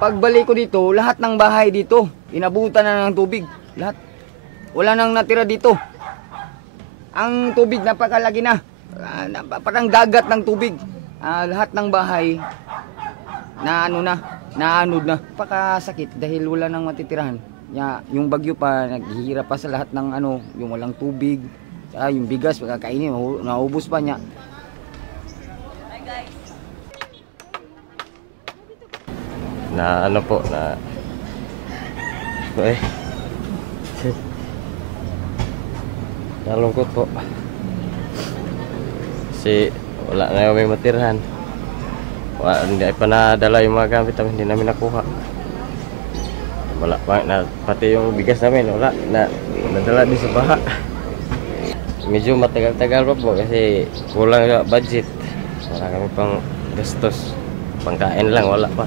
pagbalik ko dito, lahat ng bahay dito, inabutan na ng tubig. Lahat. Wala nang natira dito. Ang tubig napakalaki na. Parang dagat ng tubig. Lahat ng bahay na naanod na. Napakasakit dahil wala nang matitirahan. Yung bagyo pa, naghihirap pa sa lahat ng yung walang tubig. Yung bigas, pagkakainin, naubos pa niya. Na po na nalungkot po kasi wala na kami matirhan, hindi pa nadala yung mga gamit namin, hindi namin nakuha, wala pa na, pati yung bigas namin wala na nadala din sa baha. Medyo matagal-tagal pa po kasi kulang sa budget, wala kami pang gastos, pangkain lang wala pa.